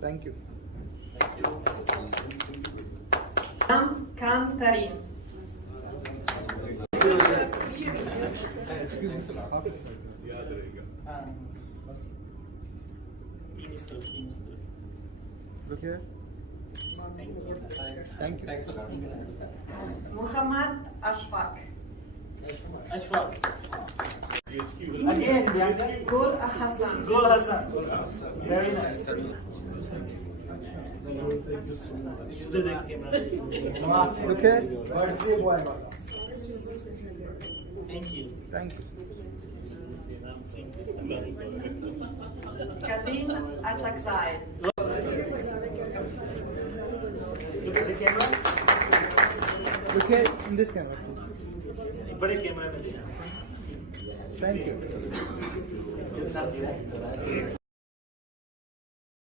Thank you. Kam Karim. Excuse me. Look here. Thank you. Muhammad Ashfaq. Ashfaq. Again, Gul Hassan. Gul Hassan. Very nice. Look here. Thank you. Thank you. Kazim Achakzai. Look at the camera. Look here in this camera, please. बड़े camera में देना. Thank you.